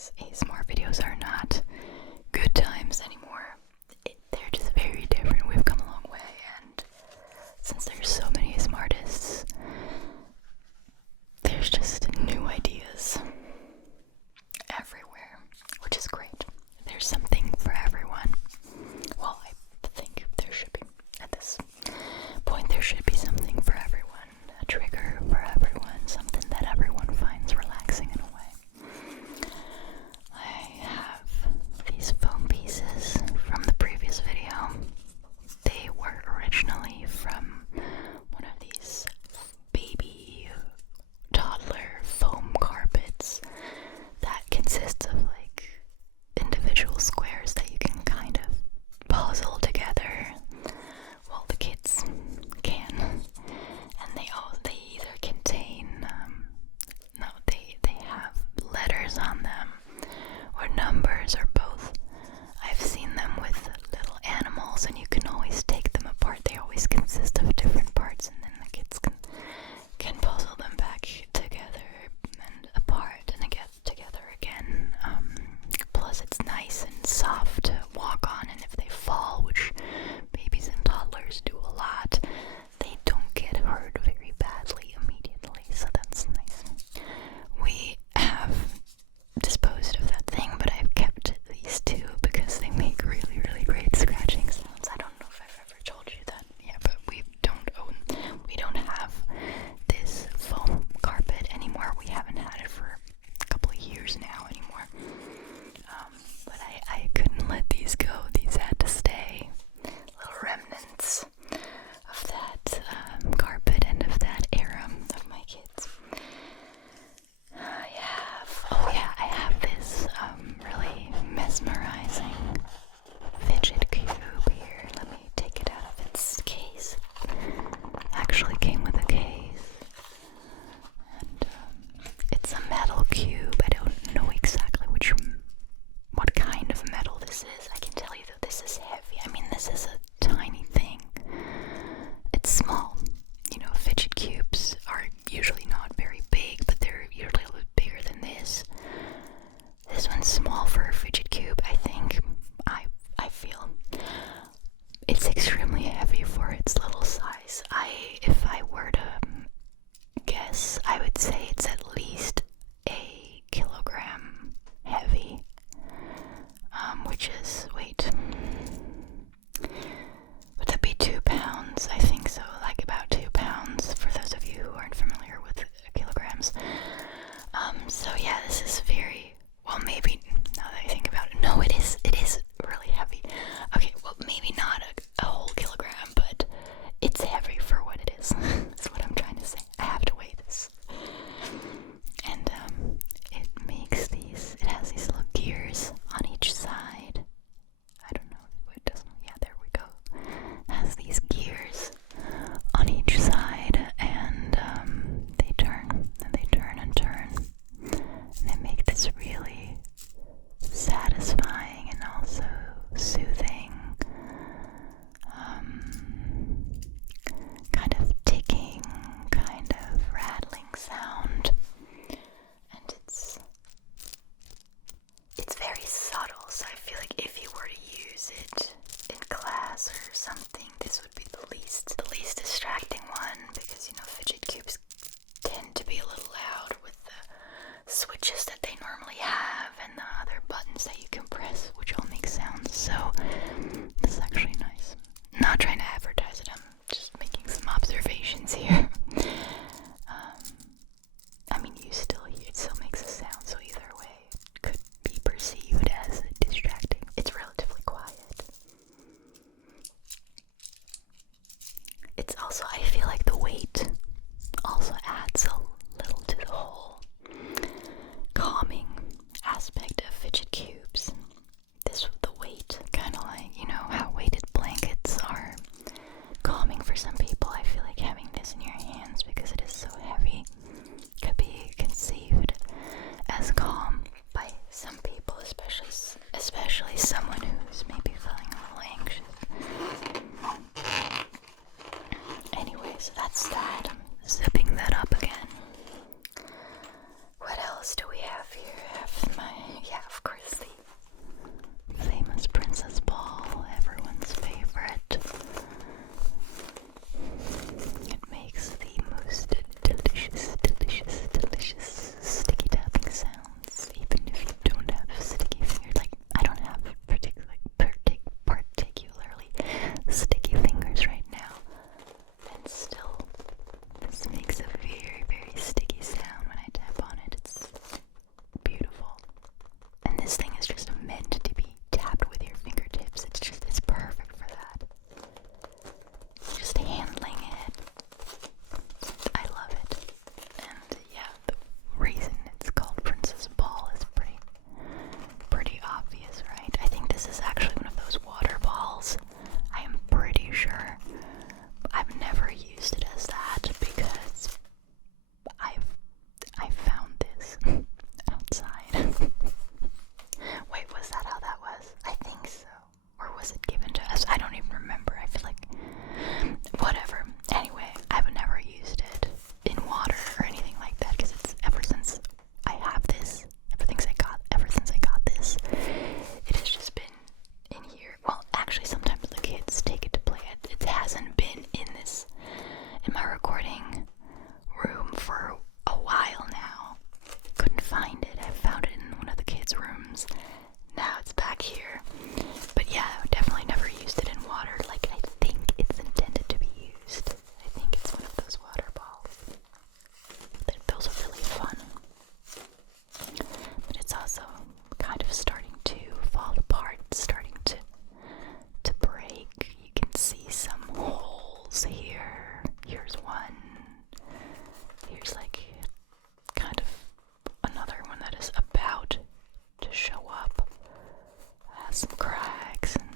these ASMR videos are not good times anymore. They're just very different. We've come a long way, and since there's so many ASMR artists, there's just new ideas everywhere, which is great. There's something for everyone. Well, I think there should be. At this point, there should be something for everyone. A trigger for everyone. Something that everyone finds relaxing in a way. I have these foam pieces from the previous video. They were originally from one of these baby toddler foam carpets that consists of like individual squares that you can kind of puzzle together. Well, the kids can, and they either contain they have letters on them or numbers or both. I've seen them with little animals, and you can always take them apart. They always consist of different parts, and then the kids can puzzle them back together and apart and get together again. Plus it's nice and soft to walk on, and if they fall, which babies and toddlers do a lot, they don't get hurt very badly immediately, so that's nice. We have disposed of that thing, but I've kept these two because they make really, really great scratching sounds. I don't know if I've ever told you that. Yeah, but we don't have this foam carpet anymore. We haven't had it for a couple of years now anymore. But I couldn't let these go. These had to stay. Little remnants of that carpet and of that era of my kids. I have this really mesmerizing fidget cube here. Let me take it out of its case. Actually came with a case. And it's a metal cube. I don't know exactly what kind of metal this is. I can tell you that this is heavy. I mean, this is a tiny thing. It's small. You know, fidget cubes are usually not very big, but they're usually a little bit bigger than this. This one's small for a fidget cube, I think. I feel. It's extremely heavy for its little size. If I were to guess, I would say it's at least a kilogram heavy. Which is, wait, would that be 2 pounds? I think so, like about 2 pounds, for those of you who aren't familiar with kilograms. So yeah, this is very, well, maybe, now that I think about it, no, it is really heavy. Okay, well, maybe not a whole kilogram, but it's heavy for what it is. That's what I'm trying to say. I have to weigh this. And it has these little gears on each side. I don't know if it does. Yeah, there we go. It has these gears on each side, and they turn and they turn and turn, and they make this really satisfying and also soothing kind of ticking, kind of rattling sound. And it's very subtle, so I feel like if you were to use it in class or something, this would be the least distracting one, because, you know, fidget cubes tend to be a little loud with the switches that they normally have and the other buttons that you can press, which all make sounds. So this is actually nice. Not trying to advertise it, I'm just making some observations here. I mean, it still makes a sound, so either way it could be perceived as distracting. It's relatively quiet. It's also, I feel like the weight also adds a little to the whole calming aspect of fidget cubes. The weight, kind of like, you know, how weighted blankets are calming for some people. I feel like having this in your hands, because it is so heavy, could be conceived as calm by some people, especially someone who's maybe feeling a little anxious. Anyways, that's that. I'm zipping that up again. What else do we have here? now it's back here. But yeah, definitely never used it in water like I think it's intended to be used. I think it's one of those water balls. Those are really fun. But it's also kind of starting to fall apart, starting to break. You can see some holes here. Here's one. Here's like kind of another one that is about to show up. Has some cracks and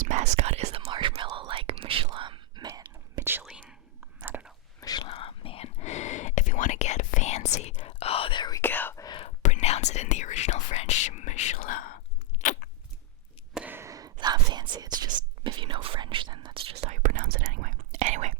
whose mascot is the marshmallow like Michelin Man. Michelin? I don't know. Michelin Man. If you want to get fancy, oh, there we go. Pronounce it in the original French. Michelin. It's not fancy, it's just, if you know French, then that's just how you pronounce it anyway. Anyway,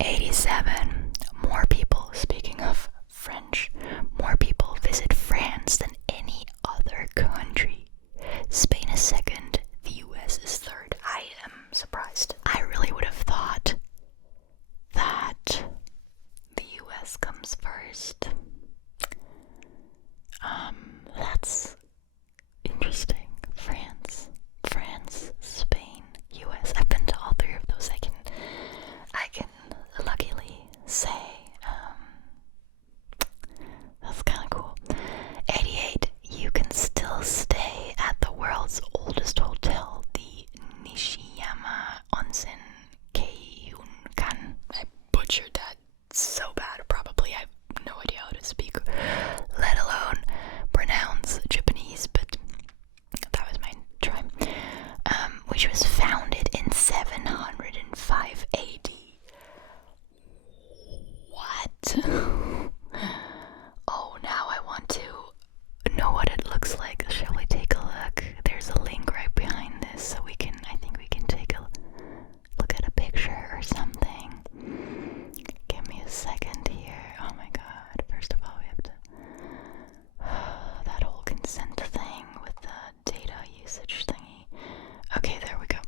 87. More people, speaking of French, more people visit France than any other country. Spain is second, the US is third. I am surprised. I really would have thought that the US comes first. That's interesting. France, Spain, US. I've been to all three of those. I can luckily say, that's kind of cool. 88. You can still stay at the world's oldest hotel, the Nishiyama Onsen Keiunkan. I butchered that so bad. Probably I have no idea how to speak, let alone pronounce Japanese, but that was my try. Which was founded in 705 AD. What? Oh, now I want to know what it looks like. Shall we take a look? There's a link right behind this, so I think we can take a look at a picture or something. Give me a second here. Oh my god. First of all, we have to that whole consent thing with the data usage thingy. Okay, there we go.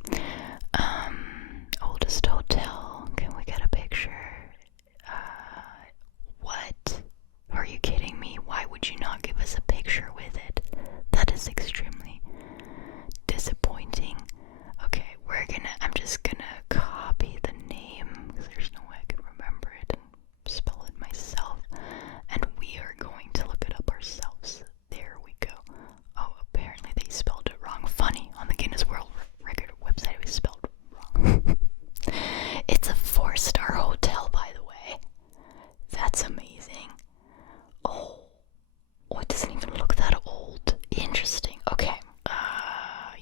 Oldest hotel. Can we get a picture? What? Are you kidding me? Why would you not give us a picture with it? That is extremely disappointing. Okay, I'm just gonna copy the name, because there's no way I can remember it and spell it myself. And we are going to look it up ourselves. There we go. Oh, apparently they spelled it wrong. Funny, on the Guinness World Record website it was spelled wrong. It's a 4-star hotel, by the way. That's amazing. Oh, it doesn't even look that old. Interesting. Okay.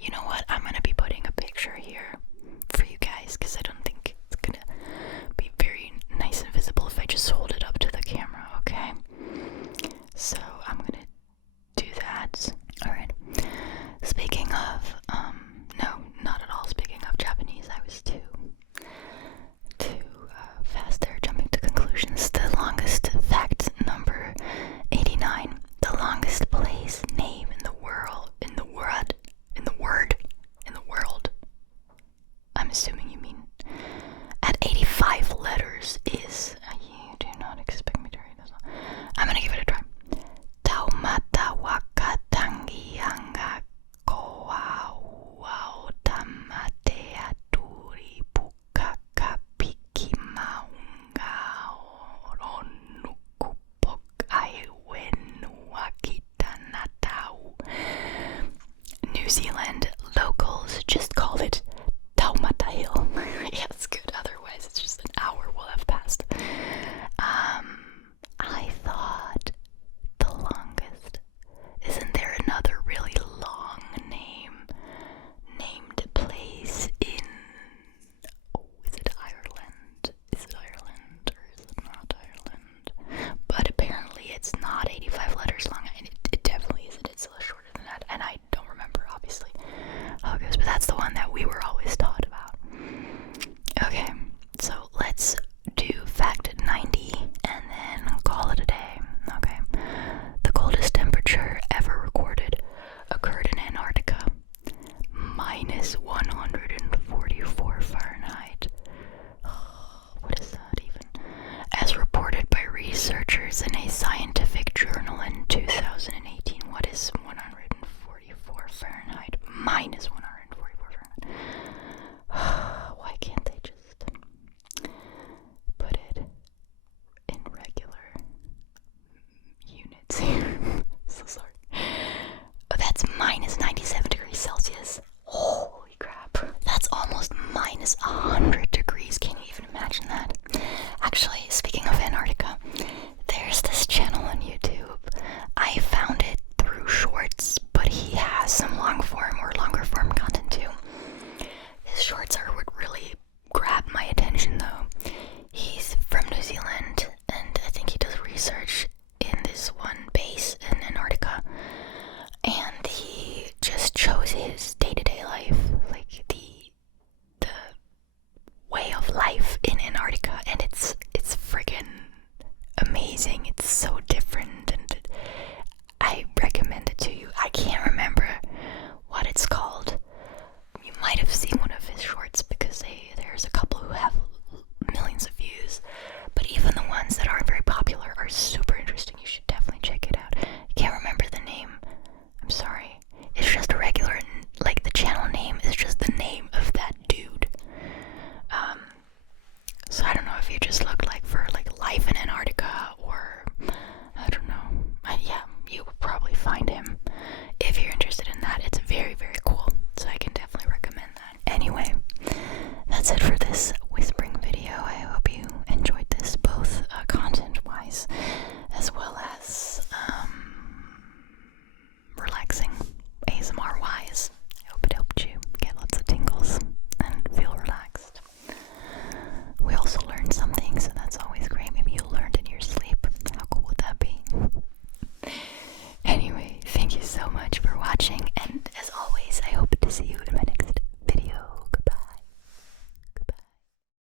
You know what? I'm gonna be putting a picture here for you guys, because I don't think it's gonna be very nice and visible if I just hold it up to the camera, okay? So I'm gonna do that. Alright. Speaking of, no, not at all speaking of Japanese, I was too fast there, jumping to conclusions. The longest fact number 89. The longest place name in the world. I'm assuming you mean at 85 letters is. You do not expect me to read this one. I'm gonna give it a try. Taumata waka tangi anga koa wao tamate aturi bukaka piki maunga oronukupok aiwenu akita natau. New Zealand,